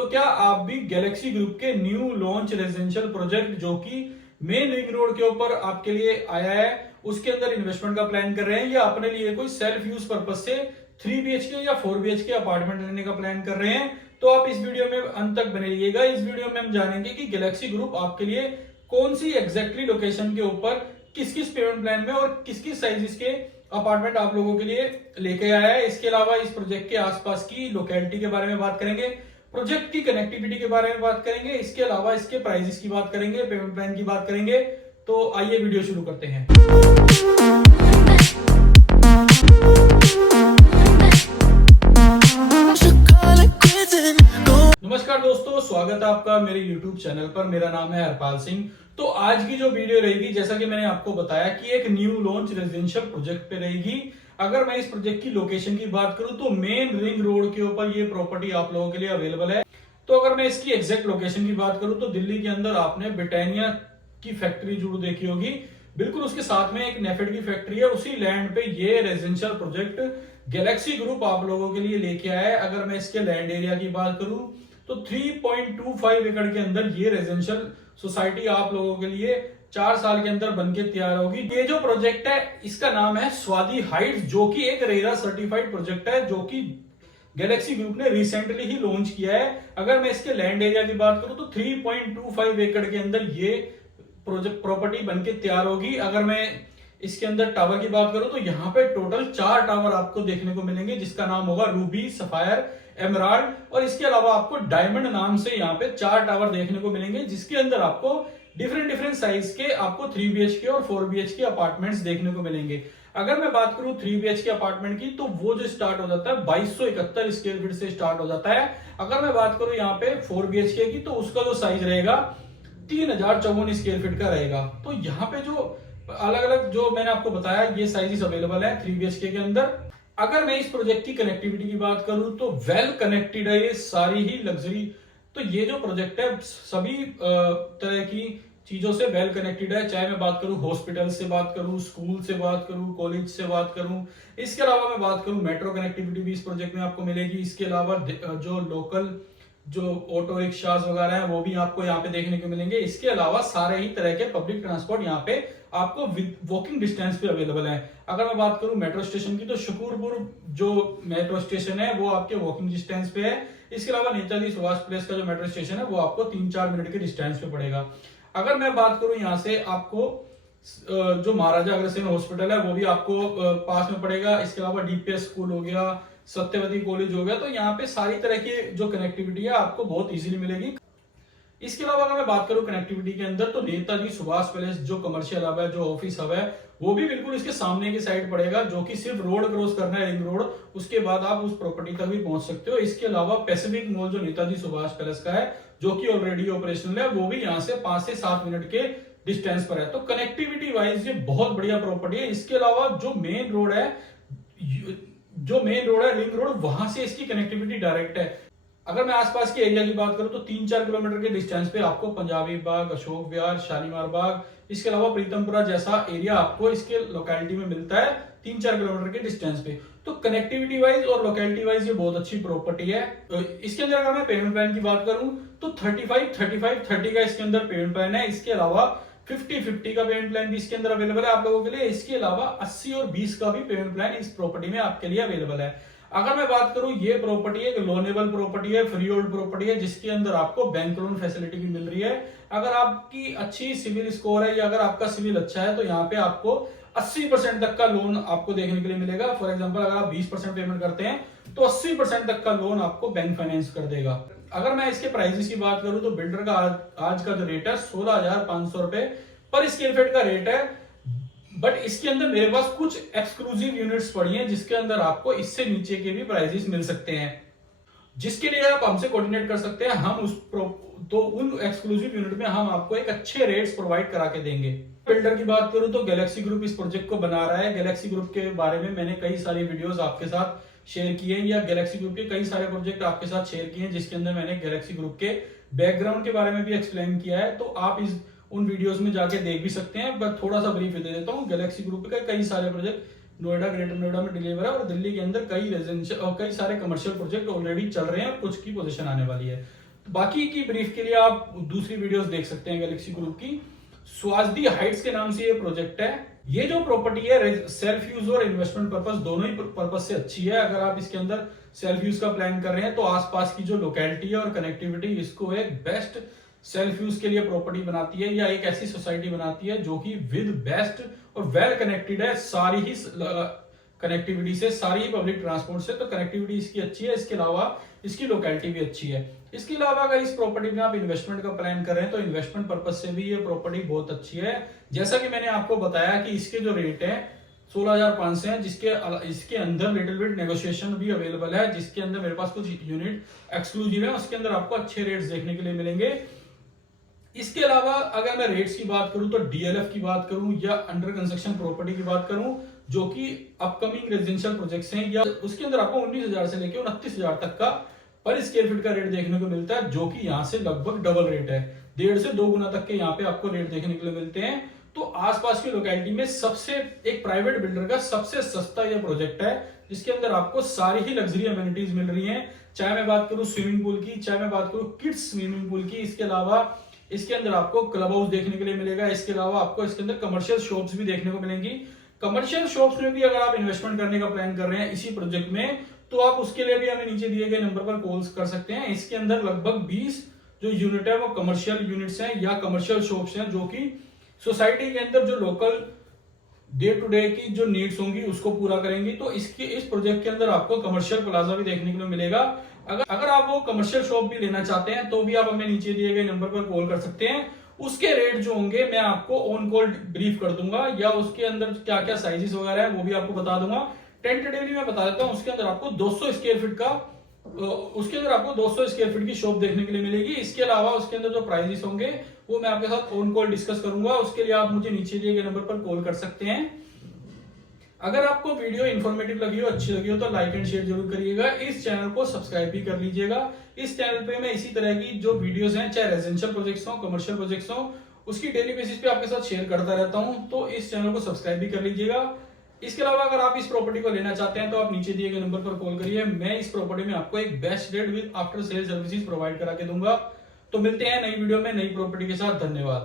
तो क्या आप भी गैलेक्सी ग्रुप के न्यू लॉन्च रेजिडेंशियल प्रोजेक्ट जो कि मेन रिंग रोड के ऊपर आपके लिए आया है उसके अंदर इन्वेस्टमेंट का प्लान कर रहे हैं या अपने लिए कोई सेल्फ यूज पर्पज से 3 BHK या 4 BHK अपार्टमेंट लेने का प्लान कर रहे हैं, तो आप इस वीडियो में अंत तक बने रहिएगा। इस वीडियो में हम जानेंगे कि गैलेक्सी ग्रुप आपके लिए कौन सी एग्जैक्टली लोकेशन के ऊपर किस किस पेमेंट प्लान में और किस किस साइजेस के अपार्टमेंट आप लोगों के लिए लेके आया है। इसके अलावा इस प्रोजेक्ट के आसपास की लोकेलिटी के बारे में बात करेंगे, प्रोजेक्ट की कनेक्टिविटी के बारे में बात करेंगे, इसके अलावा इसके प्राइसेस की बात करेंगे, पेमेंट प्लान की बात करेंगे। तो आइए वीडियो शुरू करते हैं। नमस्कार दोस्तों, स्वागत है आपका मेरे YouTube चैनल पर। मेरा नाम है हरपाल सिंह। तो आज की जो वीडियो रहेगी, जैसा कि मैंने आपको बताया कि एक न्यू लॉन्च रेजिडेंशियल प्रोजेक्ट पे रहेगी। अगर मैं इस प्रोजेक्ट की लोकेशन की बात करूं तो मेन रिंग रोड के ऊपर ये प्रॉपर्टी आप लोगों के लिए अवेलेबल है। तो अगर मैं इसकी एग्जैक्ट लोकेशन की बात करूं तो दिल्ली के अंदर आपने ब्रिटानिया की फैक्ट्री जरूर देखी होगी, बिल्कुल उसके साथ में एक नेफेड की फैक्ट्री है। उसी लैंड पे ये रेजिडेंशियल प्रोजेक्ट गैलेक्सी ग्रुप आप लोगों के लिए लेके आया है। अगर मैं इसके लैंड एरिया की बात करूं तो 3.25 एकड़ के अंदर ये रेजिडेंशियल सोसाइटी आप लोगों के लिए 4 साल के अंदर बनके तैयार होगी। ये जो प्रोजेक्ट है इसका नाम है स्वादी हाइट्स, जो कि एक रेरा सर्टिफाइड प्रोजेक्ट है जो कि गैलेक्सी ग्रुप ने रिसेंटली ही लॉन्च किया है। अगर मैं इसके लैंड एरिया की बात करूं तो 3.25 एकड़ के अंदर ये प्रोजेक्ट प्रॉपर्टी बनके तैयार होगी। अगर मैं इसके अंदर टावर की बात करूं तो यहाँ पे टोटल 4 टावर आपको देखने को मिलेंगे, जिसका नाम होगा रूबी, सफायर, एमराल्ड और इसके अलावा आपको डायमंड नाम से यहाँ पे 4 टावर देखने को मिलेंगे, जिसके अंदर आपको डिफरेंट साइज के आपको 3 BHK और 4 BHK अपार्टमेंट्स देखने को मिलेंगे। अगर मैं बात करूं 3 BHK अपार्टमेंट की तो वो जो स्टार्ट हो जाता है 2271 स्क्वायर फीट से स्टार्ट हो जाता है। अगर मैं बात करूं यहाँ पे 4 BHK की तो उसका जो साइज रहेगा 3054 स्क्वायर फीट का रहेगा। तो यहाँ पे जो अलग अलग जो मैंने आपको बताया ये साइजेस अवेलेबल है 3 BHK के अंदर। अगर मैं इस प्रोजेक्ट की कनेक्टिविटी की बात करूं तो वेल कनेक्टेड है ये सारी ही लग्जरी। तो ये जो प्रोजेक्ट है सभी तरह की चीजों से वेल कनेक्टेड है, चाहे मैं बात करूं हॉस्पिटल से बात करूं, स्कूल से बात करूं, कॉलेज से बात करूं। इसके अलावा मैं बात करूं मेट्रो कनेक्टिविटी भी इस प्रोजेक्ट में आपको मिलेगी। इसके अलावा जो लोकल जो ऑटो रिक्शास वगैरह हैं वो भी आपको यहाँ पे देखने को मिलेंगे। इसके अलावा सारे ही तरह के पब्लिक ट्रांसपोर्ट यहाँ पे आपको वॉकिंग डिस्टेंस पे अवेलेबल है। अगर मैं बात करूं मेट्रो स्टेशन की तो शुक्रपुर जो मेट्रो स्टेशन है वो आपके वॉकिंग डिस्टेंस पे है। इसके अलावा नेताजी सुभाष प्लेस का जो मेट्रो स्टेशन है वो आपको 3-4 मिनट के डिस्टेंस पे पड़ेगा। अगर मैं बात करूं यहाँ से आपको जो महाराजा अग्रसेन हॉस्पिटल है वो भी आपको पास में पड़ेगा। इसके अलावा DPS स्कूल हो गया, सत्यवती कॉलेज हो गया। तो यहाँ पे सारी तरह की जो कनेक्टिविटी है आपको बहुत इजीली मिलेगी। इसके अलावा अगर मैं बात करूं कनेक्टिविटी के अंदर तो नेताजी सुभाष पैलेस जो कमर्शियल हब है, जो ऑफिस हब है, वो भी बिल्कुल इसके सामने की साइड पड़ेगा, जो कि सिर्फ रोड क्रॉस करना है रिंग रोड, उसके बाद आप उस प्रॉपर्टी तक भी पहुंच सकते हो। इसके अलावा पैसिफिक मॉल जो नेताजी सुभाष पैलेस का है जो कि ऑलरेडी ऑपरेशनल है, वो भी यहाँ से 5 से 7 मिनट के डिस्टेंस पर है। तो कनेक्टिविटी वाइज ये बहुत बढ़िया प्रॉपर्टी है। इसके अलावा जो मेन रोड है रिंग रोड, वहां से इसकी कनेक्टिविटी डायरेक्ट है। अगर मैं आसपास के एरिया की बात करूं तो 3-4 किलोमीटर के डिस्टेंस पे आपको पंजाबी बाग, अशोक विहार, शालीमार बाग, इसके अलावा प्रीतमपुरा जैसा एरिया आपको इसके लोकेलिटी में मिलता है 3-4 किलोमीटर के डिस्टेंस पे। तो कनेक्टिविटी वाइज और लोकेलिटी वाइज ये बहुत अच्छी प्रॉपर्टी है। तो इसके अंदर अगर मैं पेमेंट प्लान की बात करूं तो 35-35-30 का इसके अंदर पेमेंट प्लान है। इसके अलावा 50-50 का पेमेंट प्लान भी इसके अंदर अवेलेबल है आप लोगों के लिए। इसके अलावा 80 और 20 का भी पेमेंट प्लान इस प्रॉपर्टी में आपके लिए अवेलेबल है। अगर मैं बात करूं ये प्रॉपर्टी एक लोनेबल प्रॉपर्टी है, फ्री होल्ड प्रॉपर्टी है, जिसके अंदर आपको बैंक लोन फैसिलिटी भी मिल रही है। अगर आपकी अच्छी सिविल स्कोर है या अगर आपका सिविल अच्छा है तो यहाँ पे आपको 80% तक का लोन आपको देखने के लिए मिलेगा। फॉर एग्जांपल अगर आप 20% पेमेंट करते हैं तो 80% तक का लोन आपको बैंक फाइनेंस कर देगा। अगर मैं इसके प्राइसेस की बात करूं तो बिल्डर का आज का जो रेट है 16,500 रुपए पर स्क्वायर फीट का रेट है। बट इसके अंदर मेरे पास कुछ एक्सक्लूसिव यूनिट्स पड़ी हैं जिसके अंदर आपको इससे नीचे के भी प्राइसेस मिल सकते हैं, जिसके लिए आप हमसे कोऑर्डिनेट कर सकते हैं। हम उन एक्सक्लूसिव यूनिट में हम आपको एक अच्छे रेट्स प्रोवाइड करा के देंगे। बिल्डर की बात करूं तो गैलेक्सी ग्रुप इस प्रोजेक्ट को बना रहा है। गैलेक्सी ग्रुप के बारे में मैंने कई सारी वीडियोस आपके साथ शेयर किए हैं, या गैलेक्सी ग्रुप के कई सारे प्रोजेक्ट आपके साथ शेयर किए हैं, जिसके अंदर मैंने गैलेक्सी ग्रुप के बैकग्राउंड के बारे में भी एक्सप्लेन किया है। तो आप उन वीडियोस में जाके देख भी सकते हैं। बट थोड़ा सा ब्रीफ दे देता हूँ। गैलेक्सी ग्रुप के कई सारे प्रोजेक्ट नोएडा, ग्रेटर नोएडा में डिलीवर है और दिल्ली के अंदर कई रेजिडेंशियल और कई सारे कमर्शियल प्रोजेक्ट ऑलरेडी चल रहे हैं और कुछ की पोजीशन आने वाली है। बाकी की ब्रीफ के लिए आप दूसरी वीडियोस देख सकते हैं गैलेक्सी ग्रुप की। स्वाजदी हाइट्स के नाम से ये प्रोजेक्ट है। ये जो प्रॉपर्टी है सेल्फ यूज और इन्वेस्टमेंट पर्पस दोनों ही पर्पस से अच्छी है। अगर आप इसके अंदर सेल्फ यूज का प्लान कर रहे हैं तो आसपास की जो लोकेलिटी है और कनेक्टिविटी इसको एक बेस्ट सेल्फ यूज के लिए प्रॉपर्टी बनाती है, या एक ऐसी सोसाइटी बनाती है जो कि विद बेस्ट और वेल कनेक्टेड है सारी ही कनेक्टिविटी से, सारी ही पब्लिक ट्रांसपोर्ट से। तो कनेक्टिविटी इसकी अच्छी है, इसके अलावा इसकी लोकेलिटी भी अच्छी है। इसके अलावा अगर इस प्रॉपर्टी में आप इन्वेस्टमेंट का प्लान कर रहे हैं तो इन्वेस्टमेंट पर्पज से भी ये प्रॉपर्टी बहुत अच्छी है। जैसा कि मैंने आपको बताया कि इसके जो रेट है 16,500 है, इसके अंदर लिटिल बिट नेगोशिएशन भी अवेलेबल है, जिसके अंदर मेरे पास कुछ यूनिट एक्सक्लूसिव है, उसके अंदर आपको अच्छे रेट्स देखने के लिए मिलेंगे। इसके अलावा अगर मैं रेट्स की बात करूं तो डीएलएफ की बात करूं या अंडर कंस्ट्रक्शन प्रॉपर्टी की बात करूं जो कि अपकमिंग रेजिडेंशियल प्रोजेक्ट्स हैं, या उसके अंदर आपको 19,000 से लेकर 29,000 तक का पर स्क्वायर फीट का रेट देखने को मिलता है, जो कि यहाँ से लगभग डबल रेट है। 1.5 से 2 गुना तक के यहाँ पे आपको रेट देखने के लिए मिलते हैं। तो आसपास की लोकेलिटी में सबसे एक प्राइवेट बिल्डर का सबसे सस्ता यह प्रोजेक्ट है, जिसके अंदर आपको सारी ही लग्जरी अमेनिटीज मिल रही हैं। चाहे मैं बात करूं स्विमिंग पूल की, चाहे मैं बात करूं किड्स स्विमिंग पूल की, इसके अलावा इसके अंदर आपको क्लब हाउस देखने के लिए मिलेगा। इसके अलावा आपको इसके अंदर कमर्शियल शॉप्स भी देखने को मिलेंगी। कमर्शियल शॉप्स में भी अगर आप इन्वेस्टमेंट करने का प्लान कर रहे हैं इसी प्रोजेक्ट में, तो आप उसके लिए भी हमें नीचे दिए गए नंबर पर कॉल कर सकते हैं। इसके अंदर लगभग 20 जो यूनिट है वो कमर्शियल यूनिट्स हैं या कमर्शियल शॉप्स हैं, जो कि सोसाइटी के अंदर जो लोकल डे टू डे की जो नीड्स होंगी उसको पूरा करेंगी। तो इस प्रोजेक्ट के अंदर आपको कमर्शियल प्लाजा भी देखने के लिए मिलेगा। अगर आप वो कमर्शियल शॉप भी लेना चाहते हैं तो भी आप हमें नीचे दिए गए नंबर पर कॉल कर सकते हैं। उसके रेट जो होंगे मैं आपको ऑन कॉल ब्रीफ कर दूंगा, या उसके अंदर क्या क्या साइजेस वगैरह है वो भी आपको बता दूंगा। टेंटेटिवली मैं बता देता हूँ, उसके अंदर आपको 200 स्क्वायर फीट की शॉप देखने के लिए मिलेगी। इसके अलावा उसके अंदर जो प्राइजेस होंगे वो मैं आपके साथ ऑन कॉल डिस्कस करूंगा। उसके लिए आप मुझे नीचे दिए गए नंबर पर कॉल कर सकते हैं। अगर आपको वीडियो इन्फॉर्मेटिव लगी हो, अच्छी लगी हो, तो लाइक एंड शेयर जरूर करिएगा। इस चैनल को सब्सक्राइब भी कर लीजिएगा। इस चैनल पे मैं इसी तरह की जो वीडियोस हैं, चाहे रेजिडेंशियल प्रोजेक्ट्स हो, कमर्शियल प्रोजेक्ट्स हो, उसकी डेली बेसिस पे आपके साथ शेयर करता रहता हूं। तो इस चैनल को सब्सक्राइब भी कर लीजिएगा। इसके अलावा अगर आप इस प्रॉपर्टी को लेना चाहते हैं तो आप नीचे दिए गए नंबर पर कॉल करिए। मैं इस प्रॉपर्टी में आपको एक best rate with after sale services provide करा के दूंगा। तो मिलते हैं नई वीडियो में नई प्रॉपर्टी के साथ। धन्यवाद।